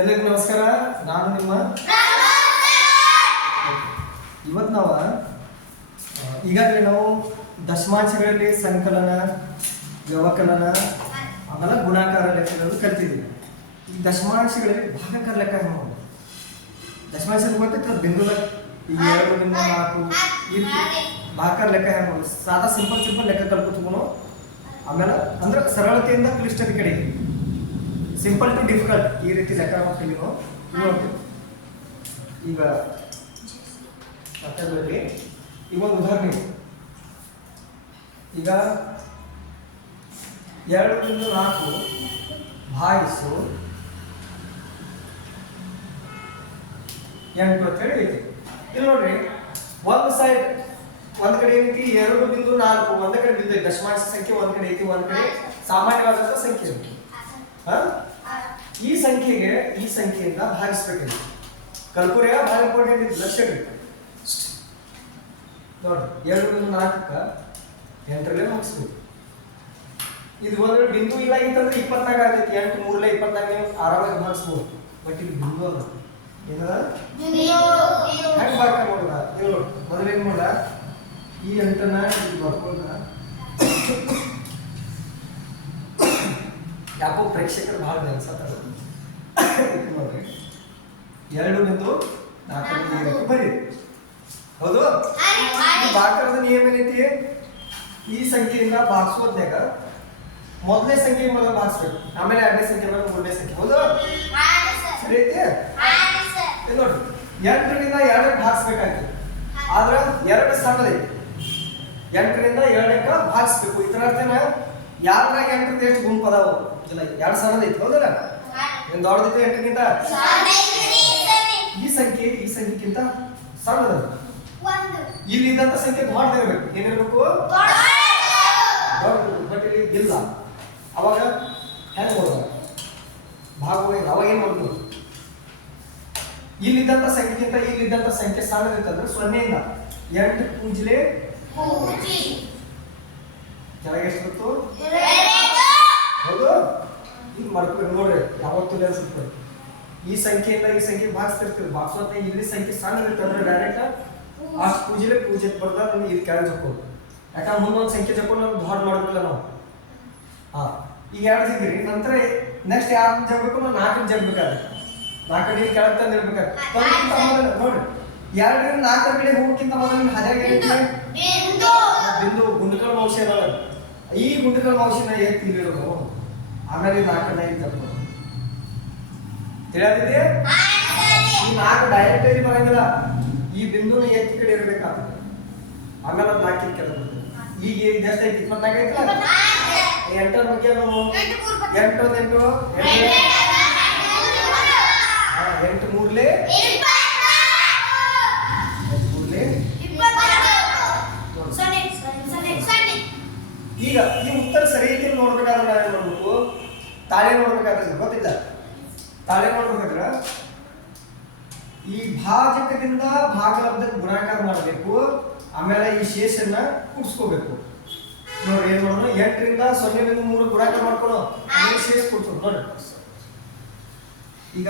ಎಲ್ಲರಿಗೂ ನಮಸ್ಕಾರ. ನಾನು ನಿಮ್ಮ ಇವತ್ತು ನಾವು ಈಗಾಗಲೇ ನಾವು ದಶಮಾಂಶಗಳಲ್ಲಿ ಸಂಕಲನ, ವ್ಯವಕಲನ, ಆಮೇಲೆ ಗುಣಾಕಾರ ಲೆಕ್ಕಗಳನ್ನು ಕಲ್ತಿದ್ದೀವಿ. ಈ ದಶಮಾಂಶಗಳಲ್ಲಿ ಭಾಗಾಕಾರ ಲೆಕ್ಕ ಹೆಂಗೆ ಮಾಡೋದು? ದಶಮಾಂಶ ಗೊತ್ತಿತ್ತು ಬಿಂದು ಈಗ 2 ಬಿಂದು 4 ಈ ರೀತಿ ಭಾಗಾಕಾರ ಲೆಕ್ಕ ಹೆಂಗೆ ಮಾಡೋದು? ಸಾದಾ ಸಿಂಪಲ್ ಲೆಕ್ಕ ಕಲ್ತ್ಕೊಂಡು ಆಮೇಲೆ ಅಂದ್ರೆ ಸರಳತೆಯಿಂದ ಕ್ಲಿಷ್ಟತೆ ಕಡೆಗೆ, ಸಿಂಪಲ್ ಟು ಡಿಫಿಕಲ್ಟ್ ಈ ರೀತಿ ಲೆಕ್ಕ ಮಾಡ್ತೀವಿ ನಾವು ನೋಡ್ತೀವಿ. ಈಗ ಮತ್ತೊಂದು ಈಗ ಒಂದು ಉದಾಹರಣೆ, ಈಗ 2/4 ಭಾಗಿಸು 8 ಅಂತ ಹೇಳಿ ಐತಿ. ಇಲ್ಲಿ ನೋಡ್ರಿ, ಒಂದು ಸೈಡ್ ಒಂದ್ ಕಡೆ ಏನೈತಿ 2.4, ಒಂದ್ ಕಡೆ ಬಿದ್ದು ದಶಮಾಂಶ ಸಂಖ್ಯೆ ಒಂದ್ ಕಡೆ ಐತಿ, ಒಂದ್ ಕಡೆ ಸಾಮಾನ್ಯವಾದಂತ ಸಂಖ್ಯೆ ಐತಿ. ಈ ಸಂಖ್ಯೆಯಿಂದ ಭಾಗಿಸ್ಬೇಕು. ಕಲ್ಪುರಿಯ ಭಾಳ ಇಂಪಾರ್ಟೆಂಟ್ ಐತಿ, ಲಕ್ಷ ನೋಡಿ. 2.4ಕ್ಕೆ 8 ಭಾಗಿಸ್ಬೇಕು. ಇದು ಒಂದು ಬಿಂದು ಇಲ್ಲ ಅಂತಂದ್ರೆ 24 ಆಗೈತಿ. 8 3 24 ಆರಾಮಾಗಿ ಭಾಗಿಸ್ಬೋದು. ಬಟ್ ಇದು ಬಿಂದು ಅಲ್ಲ, ಏನದ ಹೆಂಗ್ ಭಾಗ ಮಾಡೋದ? ಇದು ನೋಡಿ, ಮೊದಲೇನ್ ಮಾಡ, ಈ 8ನ್ನ ಇಲ್ಲಿ ಬರ್ಕೊಂಡ, ಯಾಕೋ ಪ್ರೇಕ್ಷಕರು ಭಾಳ ಅನ್ಸತ್ತ ನೋಡ್ರಿ. 2.4 ಬರೀ ಹೌದು. ಭಾಗದ ನಿಯಮ ಏನೈತಿ? ಈ ಸಂಖ್ಯೆಯಿಂದ ಭಾಗಿಸೋದ್ನಾಗ ಮೊದಲನೇ ಸಂಖ್ಯೆ ಮೊದಲು ಭಾಗಿಸ್ಬೇಕು, ಆಮೇಲೆ 2ನೇ ಸಂಖ್ಯೆ ಮೇಲೆ 3ನೇ ಸಂಖ್ಯೆ. ಹೌದು, ಸರಿ ಐತಿ? ನೋಡ್ರಿ, 8ರಿಂದ 2ಕ್ಕೆ ಭಾಗಿಸ್ಬೇಕಾಗ್ತದೆ. ಆದ್ರೆ 2 ಸಣ್ಣದೈತಿ, 8ರಿಂದ 2ಕ್ಕೆ ಭಾಗಿಸ್ಬೇಕು. ಇದರ ಅರ್ಥನ ಯಾವ್ದ್ರಾಗ 8ರಿಂದ ಎಷ್ಟು ಗುಂಪು ಅದಾವ? ಇಲ್ಲ, 2 ಸಣ್ಣದೈತಿ. ಹೌದಲ್ಲ? ಏನು ದೊಡ್ಡದೈತಿ 8ಕ್ಕಿಂತ? ಈ ಸಂಖ್ಯೆಕ್ಕಿಂತ ಸಣ್ಣದ. ಇಲ್ಲಿದ್ದಂತ ಸಂಖ್ಯೆ ದೊಡ್ಡದಿರ್ಬೇಕು. ಏನಿರ್ಬೇಕು? ದೊಡ್ಡದು. ಬಟ್ ಇಲ್ಲಿ ಇಲ್ಲ. ಅವಾಗ ಹೆಂಗ್ ಮಾಡೋದ? ಭಾಗವಾಗಿ ಅವಾಗ ಏನ್ ಮಾಡ್ಬೋದು? ಇಲ್ಲಿದ್ದಂತ ಸಂಖ್ಯೆ ಸಣ್ಣದಿತ್ತಂದ್ರೆ 0ಇಂದ 8 ಪೂಜ್ಲೆ ಕೆಳಗೆ ಎಷ್ಟು ಬಂತು? ಹೌದು. ಈಗ ಮಾಡ್ಬೇಕು ನೋಡ್ರಿ, ಯಾವತ್ತೂ ಅನ್ಸುತ್ತೆ. ಈ ಸಂಖ್ಯೆಯಿಂದ ಈ ಸಂಖ್ಯೆ ಭಾಗಿಸ್ತಿರ್ತೀವಿ. ಭಾಗಿಸೋತ್ತೆ ಇಲ್ಲಿ ಸಂಖ್ಯೆ ಸಣ್ಣದಿತ್ತಂದ್ರೆ ಡೈರೆಕ್ಟ್ ಅಷ್ಟು ಪೂಜೆ ಬರ್ದ ಇಲ್ಲಿ ಕೆಳಗೆ ಜಕ್ಕೋದು. ಯಾಕಂದ್ರೆ ಮುಂದೊಂದು ಸಂಖ್ಯೆ ಜಕ್ಕೊಂಡು ನಾವು ದೊಡ್ಡ ಮಾಡ್ಬೇಕಲ್ಲ ನಾವು. ಈಗ 2 ಜಗ್ಗಿರಿ, ನಂತರ ನೆಕ್ಸ್ಟ್ ಯಾರು ಜಗ್ಬೇಕು? ನಾವು 4 ಜಗ್ಬೇಕಾದ್ರೆ 4 ನೀರು ಕೆಳಗೆ ತಂದಿರ್ಬೇಕಾದ್ರೆ ನೋಡ್ರಿ, 2ರಿಂದ 4 ಕಡೆ ಹೋಗಕ್ಕಿಂತ ಮೊದಲು ಹರಿಯಾಗಿ ಬಿಂದು ಗುಂಡಕಳ ವಂಶ ಇದಾವ. ಈ ಗುಂಡಕಳ ವಂಶನ ಎತ್ತಿ ಇಲ್ಲಿರೋದು, ಆಮೇಲೆ 4ನ್ನ ಇಲ್ಲಿ ತರ್ಬೋದು. ತಿಳಿದಿದೆ? ಈ 4 ಡೈರೆಕ್ಟ್ ಆಗಿ ಬರಂಗಿಲ್ಲ, ಈ ಬಿಂದುನ ಎತ್ತಿ ಕಡೆ ಇರಬೇಕಾಗ್ತದೆ. ಆಮೇಲೆ 4 ಕೆಳಗೆ ಬರ್ತದೆ. ಈಗ ಎಷ್ಟೈತಿ? 24 ಐತಿಲ್ಲ? 8ರ ಬಗ್ಗೆ ನಾವು 8 3 ಈಗ ಈ ಉತ್ತರ ಸರಿ ಐತಿ ನೋಡ್ಬೇಕಾದ್ರೆ ನಾವೇನ್ ಮಾಡ್ಬೇಕು? ತಾಳೆ ನೋಡ್ಬೇಕಾದ್ರೆ ಗೊತ್ತಿಲ್ಲ. ತಾಳೆ ನೋಡ್ಬೇಕಾದ್ರೆ ಈ ಭಾಜಕದಿಂದ ಭಾಗಲಬ್ಧಕ್ಕೆ ಗುಣಾಕಾರ ಮಾಡಬೇಕು, ಆಮೇಲೆ ಈ ಶೇಷನ್ನ ಕೂಡಿಸ್ಕೋಬೇಕು. ನೋಡ್ರಿ, ಏನ್ ಮಾಡೋಣ? 8ರಿಂದ 0.3 ಗುಣಾಕಾರ ಮಾಡ್ಕೊಳೋ, ಆಮೇಲೆ ಶೇಷ ಕೂಡ್ಸೋದು. ನೋಡ್ರಿ, ಈಗ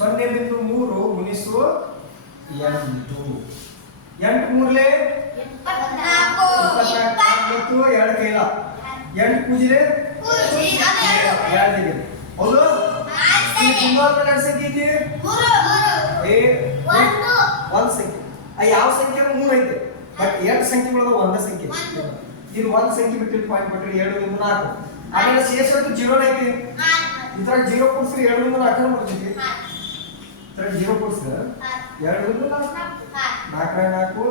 0.3 ಗುಣಿಸು 8. 8 3 24 2 ಕೈಲ 8 ಪೂಜಿಲೆ 2 ಹೌದು. ತುಂಬಾ ಸಂಖ್ಯೆ ಐತಿ, ಒಂದ್ ಸಂಖ್ಯೆ. ಯಾವ ಸಂಖ್ಯೆ 3 ಐತೆ, ಬಟ್ 2 ಸಂಖ್ಯೆಗಳು ಒಂದ ಸಂಖ್ಯೆ. ಇದು 1 ಸಂಖ್ಯೆ ಬಿಟ್ಟು ಪಾಯಿಂಟ್ ಬಿಟ್ರೆ 2.4. ಆಮೇಲೆ ಶೇಷ 0 ಐತಿ. ಇತರ 0 ಕೂಡಿಸಿದ್ರೆ 2.4 ಬರ್ತೈತಿ. ಇತರ 0 ಕೂಡಿಸಿದ್ರೆ 2.4 4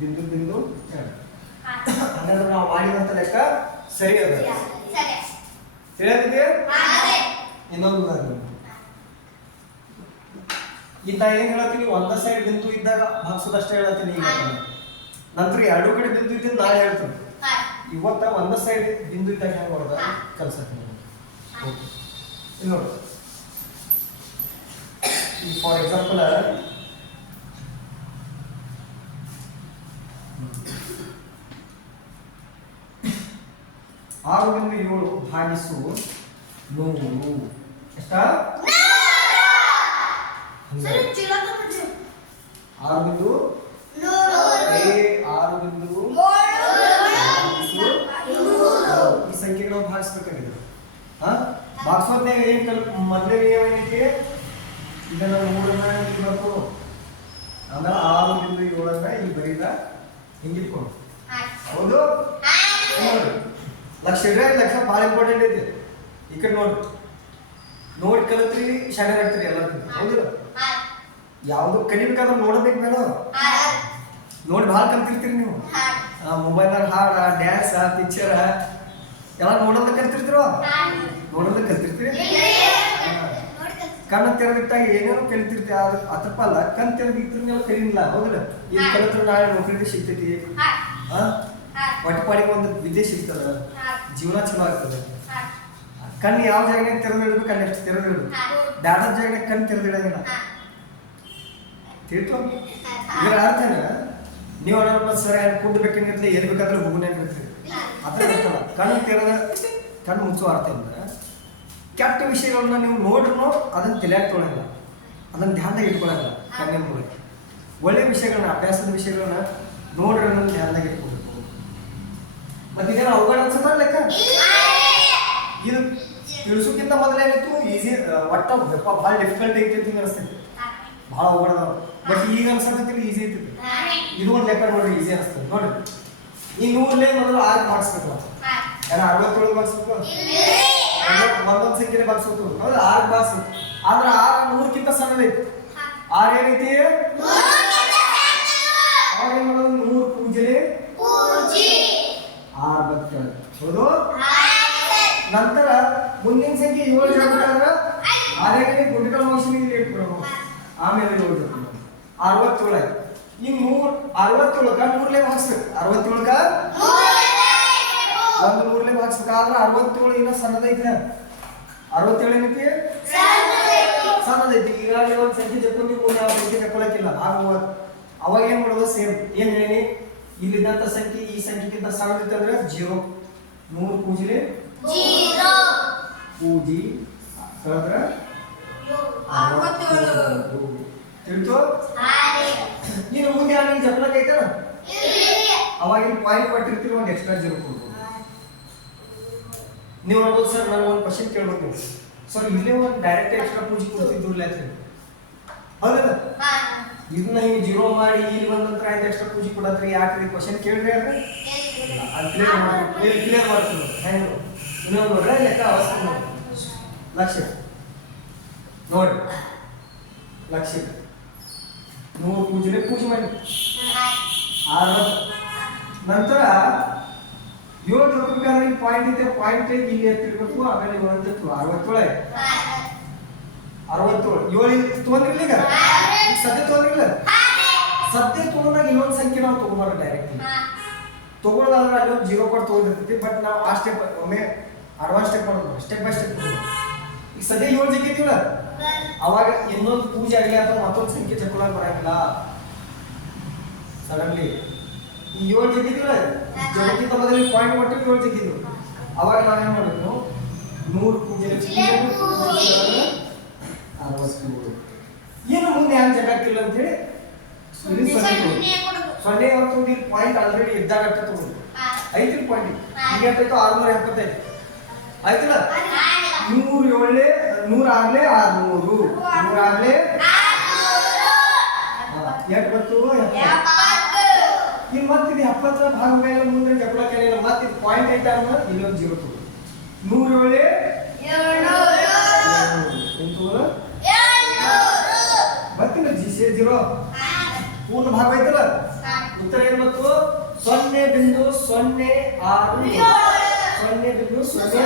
ಬಿಂದು 2. ಹಾಗಾದ್ರೆ ನಾವು ಮಾಡಿದಂತ ಲೆಕ್ಕ ಸರಿ ಅದ. ತಿಳಿದಿದೆ? ಇನ್ನೊಂದು ಉದಾಹರಣೆ, ಈಗ ಏನ್ ಹೇಳತ್ತೀನಿ? ಒಂದ ಸೈಡ್ ಬಿಂದು ಇದ್ದಾಗ ಭಾಗಿಸೋದಷ್ಟೇ ಹೇಳತ್ತೀನಿ. ಈಗ ನಂತರ 2 ಕಡೆ ಬಿಂದು ಇದ್ದ ನಾಳೆ ಹೇಳ್ತೀನಿ. ಇವತ್ತ ಒಂದ ಸೈಡ್ ಬಿಂದು ಇದ್ದಾಗ ಹೆಂಗ್ ಮಾಡೋದ ಕಲ್ಸತ್ತೀನಿ. ಓಕೆ, ಇಲ್ಲಿ ನೋಡಿ, ಈಗ ಫಾರ್ ಎಕ್ಸಾಂಪಲ್ 6.7 ಭಾಗಿಸು 100 ಎಷ್ಟ? 6 ಬಿಂದು ಎ 6 ಬಿಂದು ಈ ಸಂಖ್ಯೆಗಳು ಭಾಗಿಸ್ಬೇಕಾಗಿದೆ. ಭಾಗಿಸೋದ್ನಾಗ ಏನು ಮೊದಲೇ ಏನೈತಿ, ಇದನ್ನ 3 ಇಲ್ಲಿ ಬರ್ಕೊ, ಆಮೇಲೆ 6.7 ಇಲ್ಲಿ ಬರೀದ ಹಿಂಗಿಟ್ಕೊಂಡು. ಹೌದು, ಲಕ್ಷ ಇಡ್ರಿ, ಲಕ್ಷ ಭಾಳ ಇಂಪಾರ್ಟೆಂಟ್ ಐತಿ. ಈ ಕಡೆ ನೋಡಿ ಕಲಿತ್ರಿ, ಶಾಲೆ ಆಗ್ತೀರಿ ಎಲ್ಲ. ಹೌದಿಲ್ಲ, ಯಾವುದು ಕಲಿಬೇಕಾದ್ರೆ ನೋಡಬೇಕು ಮೇಡಮ್. ನೋಡಿ ಭಾಳ ಕಲ್ತಿರ್ತೀರಿ ನೀವು. ಮೊಬೈಲ್ನಾಗ ಹಾಡ, ಡ್ಯಾನ್ಸ್, ಪಿಕ್ಚರ್ ಎಲ್ಲ ನೋಡೋದ ಕಲ್ತಿರ್ತೀರೋ, ನೋಡೋದ ಕಲ್ತಿರ್ತೀರಿ. ಕಣ್ಣು ತೆರೆದಿಟ್ಟಾಗ ಏನೇನೋ ಕಲಿತಿರ್ತೀವಿ, ಅತ್ರಪ್ಪಲ್ಲ ಕಣ್ ತೆರೆದಿಟ್ರನ್ನೆಲ್ಲ ಕಲಿಲ್ಲ. ಹೌದಿಲ್ಲ, ಇದು ಕಲಿತ್ರೆ ನಾಳೆ ನೌಕರಿ ಸಿಗ್ತೈತಿ, ಹೊಟ್ಟೆಪಾಡಿಗೆ ಒಂದು ವಿದ್ಯೆ ಸಿಗ್ತದ, ಜೀವನ ಚಲೋ ಆಗ್ತದೆ. ಕಣ್ಣು ಯಾವ ಜಾಗನಾಗ ತೆರೆದಿಡ್ಬೇಕು ಅಲ್ಲಿ ಎಷ್ಟು ತೆರೆದಿಡ್ಬೇಕು, ಬ್ಯಾಡದ ಜಾಗನಾಗ ಕಣ್ಣು ತೆರೆದಿಡಂಗಿಲ್ಲ. ತಿಳ್ಕೊ, ಇದರ ಅರ್ಥನ ನೀವು ಅನ್ನೋ ಸರ್ ಫುಡ್ ಬೇಕಂಗಿರ್ಲಿ, ಎಲ್ಲಿ ಬೇಕಾದ್ರೆ ಹೋಗುನೇಗಿರ್ತೀರಿ. ಅದ್ರ ಇರ್ತಲ್ಲ, ಕಣ್ಣು ತೆರೆದ ಕಣ್ಣು ಮುಚ್ಚೋ ಅರ್ಥ ಅಂದ್ರೆ ಕೆಟ್ಟ ವಿಷಯಗಳನ್ನ ನೀವು ನೋಡ್ರೂ ಅದನ್ನ ತಲೆಯಾಗಿ ತೊಗೊಳಲ್ಲ, ಅದನ್ನ ಧ್ಯಾನದಾಗ ಇಟ್ಕೊಳ್ಳಲ್ಲ. ಕಣ್ಣಿನ ಮೂಲಕ ಒಳ್ಳೆ ವಿಷಯಗಳನ್ನ, ಅಭ್ಯಾಸದ ವಿಷಯಗಳನ್ನ ನೋಡ್ರಿ, ಅದನ್ನ ಧ್ಯಾನದಾಗ ಇಟ್ಕೊಳ್ಬೇಕು. ಮತ್ತೆ ಇದೇನು ಅವಘಡ ಅನ್ಸುತ್ತ ಲೆಕ್ಕ? ಇದು ತಿಳಿಸೋಕ್ಕಿಂತ ಮೊದಲೇನಿತ್ತು ಈಸಿ, ಒಟ್ಟ ಭಾಳ ಡಿಫಿಕಲ್ಟ್ ಐತಿ ಅನಿಸ್ತೈತಿ, ಭಾಳ ಅವಘಡ. ಬಟ್ ಈಗ ಅನ್ಸತ್ತೈತಿ ಈಸಿ ಐತಿ. ಇದು ಒಂದು ಲೆಕ್ಕ ನೋಡ್ರಿ, ಈಸಿ ಅನಿಸ್ತದೆ ನೋಡ್ರಿ. ಈ 100ಲೇ ಮೊದಲು 6 ಮಾಡಿಸ್ಬೇಕು, ಯಾರು 67 ಮಾಡಿಸ್ಬೇಕು, ಒಂದೊಂದು ಸಂಖ್ಯೆನೇ ಬಾಗಿಸ್ಬೇಕು. ಹೌದು, 6 ಬಾಗಿಸ್ಬೇಕು. ಆದ್ರೆ 6 100ಕ್ಕಿಂತ ಸಣ್ಣದೈತಿ. 6 ಏನೈತಿ, ಅವಾಗ ಏನ್ ಮಾಡೋದು, 100 ಪೂಜೆಲೆ 6 ಬರ್ತೇವೆ. ಹೌದು, ನಂತರ ಮುಂದಿನ ಸಂಖ್ಯೆ 7 ಹೇಳ್ಬೇಕಾದ್ರೆ 6 ಗುಂಡಿಕಲ್ ಮೋಷನಿಗೆ ಇಟ್ಬಿಡೋದು, ಆಮೇಲೆ 7 67 ಆಯ್ತು. ಇನ್ನು 67ಕ್ಕೆ 100ಲೇ ಭಾಗಿಸ್ಬೇಕು. 67ಕ್ಕೆ ಒಂದು 100ಲೇ ಭಾಗಿಸ್ಬೇಕಾದ್ರೆ 67 ಇನ್ನೂ ಸಣ್ಣದೈತಿ. 67 ಏನೈತಿ, ಸಣ್ಣದೈತಿ. ಈಗಾಗಲೇ ಒಂದು ಸಂಖ್ಯೆ ಜಪ್ಕೊಂಡು ಮುಂದೆ ಯಾವ ಸಂಖ್ಯೆ ಜಪ್ಕೊಳಕ್ಕಿಲ್ಲ. ಅವಾಗ ಏನ್ ಮಾಡೋದು, ಸೇಮ್ ಏನ್ ಹೇಳಿ, ಇಲ್ಲಿದ್ದಂತ ಸಂಖ್ಯೆ ಈ ಸಂಖ್ಯೆಗಿಂತ ಸಣ್ಣದಿತ್ತು ಅಂದ್ರೆ 0. 100 ಪೂಜೆ ಪೂಜಿ ಕಳೆದ್ರೆ 67 ತಿಳಿತು. ನೀನು ಮುಂದೆ ಆಗಿ ಜಪ್ಲಕ್ ಐತಲ್ಲ, ಅವಾಗ ಇಲ್ಲಿ ಪಾಯಿಂಟ್ ಕೊಟ್ಟಿರ್ತೀವಿ, ಒಂದು ಎಕ್ಸ್ಟ್ರಾ 0 ಕೊಡ್ಬೋದು. ನೀವು ನೋಡ್ಬೋದು ಸರ್, ನಾನು ಒಂದು ಕ್ವಶನ್ ಕೇಳ್ಬೇಕು ಸರ್, ಇಲ್ಲೇ ಒಂದು ಡೈರೆಕ್ಟ್ ಎಕ್ಸ್ಟ್ರಾ ಪೂಜೆ ಕೊಡ್ತಿದ್ದಿಲ್ಲ ಅಂತ ಹೇಳಿ. ಹೌದಲ್ಲ, ಇದನ್ನ ನೀವು 0 ಮಾಡಿ ಇಲ್ಲಿ ಬಂದ ನಂತರ ಆಯ್ತು ಎಕ್ಸ್ಟ್ರಾ ಪೂಜೆ ಕೊಡತ್ರಿ, ಯಾಕ್ರಿ ಕ್ವಶನ್ ಕೇಳ್ರಿ ಅಂದ್ರೆ ಕ್ಲಿಯರ್ ಮಾಡ್ತೀವಿ. ಹೆಂಗ್ ಇನ್ನೊಂದು ನೋಡ್ರೆ ಲೆಕ್ಕ ಅವಸ್ಥೆ ನೋಡಿ, ಲಕ್ಷ ನೋಡಿ, ಲಕ್ಷ 100 ಪೂಜೆ ಪೂಜೆ ಮಾಡಿ 6 ನಂತರ 7 ಜೊತೆಗಾದ್ರೆ ಪಾಯಿಂಟ್ ಇದೆ, ಪಾಯಿಂಟ್ ಇಲ್ಲಿ ಎತ್ತಿರ್ಬೇಕು. ಆಮೇಲೆ 1 67 7 ತೊಗೊಂಡ್ರಿಲ್ಲ, ಈಗ ಸದ್ಯ ತೊಗೊಂಡ್ರಿಲ್ಲ. ಸದ್ಯ ತೊಗೊಂಡಾಗ ಇನ್ನೊಂದು ಸಂಖ್ಯೆ ನಾವು ತಗೊಂಡ್ಬಾರ ಡೈರೆಕ್ಟ್ ತಗೊಳ್ಳೋದಾದ್ರೆ ಅಲ್ಲಿ ಒಂದು 0 ಕೊಟ್ಟು ತಗೊಂಡಿರ್ತೀವಿ. ಬಟ್ ನಾವು ಆ ಸ್ಟೆಪ್ ಒಮ್ಮೆ ಅಡ್ವಾನ್ಸ್ ಸ್ಟೆಪ್ ಮಾಡೋದು, ಸ್ಟೆಪ್ ಬೈ ಸ್ಟೆಪ್. ಈಗ ಸದ್ಯ 7 ಜಗ್ಗಿದ್ದೀವಲ್ಲ, ಅವಾಗ ಇನ್ನೊಂದು ಪೂಜೆ ಆಗಲಿ ಅಥವಾ ಮತ್ತೊಂದು ಸಂಖ್ಯೆ ಚಕ್ಕೊಳಕ್ ಬರಂಗಿಲ್ಲ. ಸಡನ್ಲಿ ಈ 7 ಜಗ್ಗಿದ್ದೀವಲ್ಲ, ಜಗಕ್ಕಿಂತ ಮೊದಲು ಪಾಯಿಂಟ್ ಕೊಟ್ಟು 7 ಜಗ್ಗಿದ್ವು. ಅವಾಗ ನಾವೇನ್ ಮಾಡಬೇಕು, 100 ಪೂಜೆ 67 ಏನು ಮುಂದೆ ಹ್ಯಾಂಗ್ ಜಗಕ್ಕಿಲ್ಲ ಅಂತ ಹೇಳಿ 0 ಹೊತ್ತು ಪಾಯಿಂಟ್ ಆಲ್ರೆಡಿ ಇದ್ದಾಗ ತಗೊಂಡು ಐತಿ ಪಾಯಿಂಟ್. ಈಗ ಎಷ್ಟಾಯ್ತು, 675 ಆಯ್ತಲ್ಲ. 100 7 100 ಆಗ್ಲೇ 600, 100 ಆಗ್ಲೇ ಎಷ್ಟು ಬಂತು, 70. ಈಗ ಮತ್ತೆ 70 ಭಾಗ ಮೇಲೆ ಮುಂದೆ ಜಗಳಕ್ಕೆ ಮತ್ತೆ ಪಾಯಿಂಟ್ ಐತೆ ಅಂದ್ರೆ ಇಲ್ಲೊಂದು 0 ತಗೋ. 100 7 ಬರ್ತಿಲ್ಲ, 0 ಪೂರ್ಣ ಭಾಗ ಐತಲ್ಲ. ಉತ್ತರ ಏನು ಬಂತು, 0.06 0.06.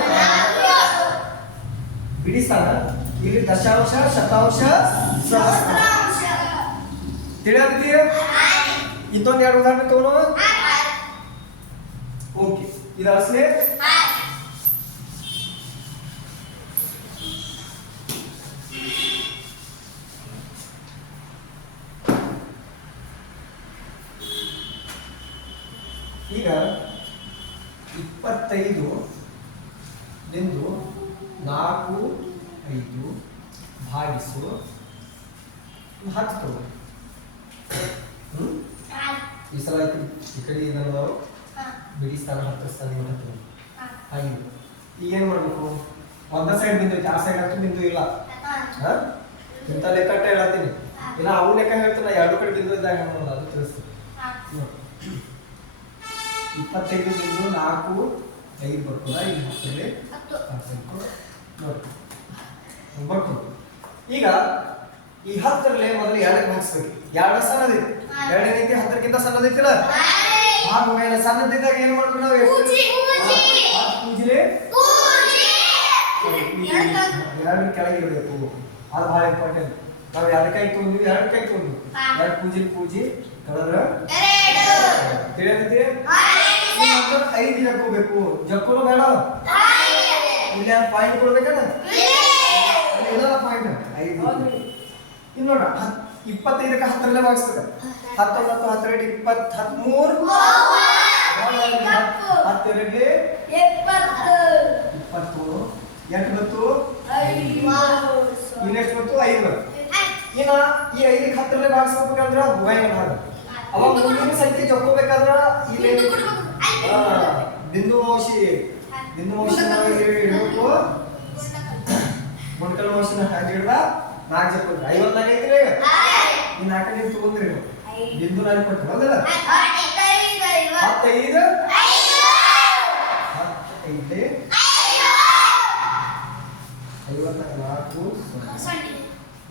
ಬಿಡಿ ಸ್ಥಾನ ಇಲ್ಲಿ ದಶಾಂಶ, ಶತಾಂಶ, ಸಹಸ್ರಾಂಶ ತಿಳಿಯಾಗ್ತೀಯ. ಇನ್ನೊಂದು 2 ಉದಾಹರಣೆ ತಗೋಣ. ಓಕೆ, ಇದು ಅಸಲೇ ಈಗ 25.45 ಭಾಗಿಸು 10 ತಗೋ. ಈ ಸಲ ಈ ಕಡೆ ಇದನ್ನು ಬಿಡಿ ಸ್ಥಾನ 10 ಸ್ಥಾನ 10 ಹಾಗೆ. ಈಗ ಏನು ಮಾಡಬೇಕು? ಒಂದ ಸೈಡ್ ಬಿಂದು ಐತೆ, ಆ ಸೈಡ್ ಅಂತೂ ಬಿಂದು ಇಲ್ಲ. ಇಂಥ ಲೆಕ್ಕಟ್ಟ ಹೇಳತ್ತೀನಿ. ಇಲ್ಲ ಅವು ಲೆಕ್ಕ ಹೇಳ್ತಾನೆ, ಎರಡು ಕಡೆ ಬಿಂದು ಇದ್ದಾಗ ನೋಡೋದು, ಅದು ತಿಳಿಸ್ತೀನಿ. 25 ಬಿಂದು 4 5 ಬರ್ತದ. ಇಲ್ಲಿ 10 ನೋಡಿ ಬರ್ತದೆ. ಈಗ ಈ 10ರಲ್ಲಿ ಮೊದಲು 2ಕ್ಕೆ ಭಾಗಿಸ್ಬೇಕು. 2 ಸಣ್ಣದಿದೆ, 2 ಏನೈತಿ 10ಕ್ಕಿಂತ ಸಣ್ಣದೈತಿಲ್ಲ. ಹಾಗು ಮೇಲೆ ಸಣ್ಣದಿದ್ದಾಗ ಏನು ಮಾಡ್ಬೇಕು ನಾವು? ಪೂಜಿಲೆ 2 ಕೆಳಗಿರಬೇಕು. ಅದು ಭಾಳ ಇಂಪಾರ್ಟೆಂಟ್. ನಾವು 2 ಕೈ ತೊಗೊಂಡ್ವಿ, 2 ಕೈ ತೊಗೊಂಡ್ವಿ, 2 ಪೂಜಿ ಕಳೆದ್ರೆ ತಿಳಿಯತ್ತೆ. 5 ಜಕ್ಕೋಬೇಕು. ಜಕ್ಕೋನು ಬೇಡ, ಇಲ್ಲಿ ಪಾಯಿಂಟ್ ಕೊಡ್ಬೇಕಲ್ಲ, ಇಲ್ಲ ಪಾಯಿಂಟ್ 5. ಇನ್ನು ನೋಡ್ರ 25ಕ್ಕೆ 10ರಲ್ಲೇ ಭಾಗಿಸ್ಬೇಕು. 19 10 20 20 13 10 20 8 ಬಂತು, ಇನ್ನೆಷ್ಟು ಬಂತು? 5 ಬಂತು. ಈಗ ಈ 5ಕ್ಕೆ 10ರಲ್ಲೇ ಭಾಗಿಸ್ಬೇಕಂದ್ರೆ ಭೂಗಾಯಿನ ಭಾಗ. ಅವಾಗ ಮುಂದಿನ ಸಂಖ್ಯೆ ಜಕ್ಕೋಬೇಕಾದ್ರ ಇಲ್ಲಿ ಬಿಂದು ಮೌಶಿ ಇಡಬೇಕು. ಮೊಣಕಲ್ ಮೌಶಿನ ಹಾಗೆ ಹಿಡ್ದ 4 ಜಕ್ಕೊಂಡ್ರಿ 54 ಐತ್ರಿ. ಈ 4 ನೀವು ತಗೊಂಡ್ರಿ ಬಿಂದು 4 ಕೊಟ್ರಿ ಹೌದಲ್ಲ? 15 54.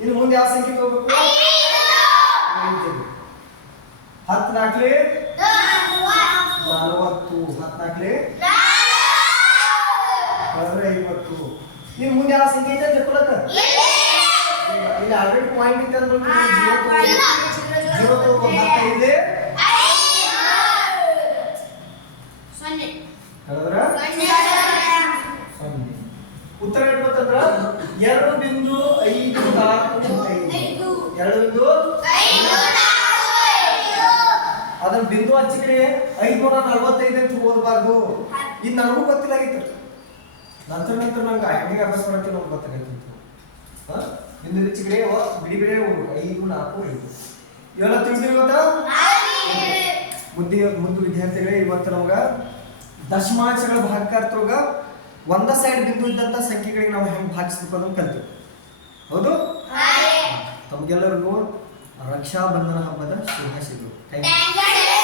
ಇನ್ನು ಮುಂದೆ ಯಾವ ಸಂಖ್ಯೆ ತಗೋಬೇಕು? 10 4 40 14 50. ಇನ್ನು ಮುಂದೆ ಯಾವ ಸಂಖ್ಯೆ ಐತೆ ಜಕ್ಕೊಳಕ? ಇಲ್ಲಿ ಆಲ್ರೆಡಿ ಪಾಯಿಂಟ್ ಇತ್ತು ಅಂದ್ರೆ 0 ತಗೋ. 15 ಹೇಳಿದ್ರ 0. ಉತ್ತರ ಹೇಳ್ಬೇಕಂದ್ರ 2.54 2 ಅದನ್ನ ಬಿಂದು ಹಚ್ಚಿ ಕಡೆ 545 ಅಂತ ಓದಬಾರ್ದು. ಇದು ನನಗೂ ಗೊತ್ತಿಲ್ಲಾಗಿತ್ತು. ನಂತರ ನಂಗೆ ಹೆಂಗೆ ಅಭ್ಯಾಸ ಮಾಡಕ್ಕೆ ನಮ್ಗೆ ಗೊತ್ತಾಗಿತ್ತು. ಬಿಂದು ಹಚ್ಚಿ ಕಡೆ ಬಿಡಿ ಹೋಗ್ಬೇಕು. 5 4 5 ಇವೆಲ್ಲ ತಿಳಿಸಿ ಗೊತ್ತಾ? ಮುದ್ದು ವಿದ್ಯಾರ್ಥಿಗಳೇ, ಇವತ್ತು ನಮ್ಗೆ ದಶಮಾಂಶಗಳ ಭಾಗಾಕಾರದೊಳಗ ಒಂದ ಸೈಡ್ ಬಿಂದು ಇದ್ದಂಥ ಸಂಖ್ಯೆಗಳಿಗೆ ನಾವು ಹೆಂಗೆ ಭಾಗಿಸ್ಬೇಕು ಅನ್ನೋದು ಕಲ್ತೀವಿ. ಹೌದು? ತಮಗೆಲ್ಲರಿಗೂ ರಕ್ಷಾಬಂಧನ ಹಬ್ಬದ ಶುಭಾಶಯಗಳು. Thank you.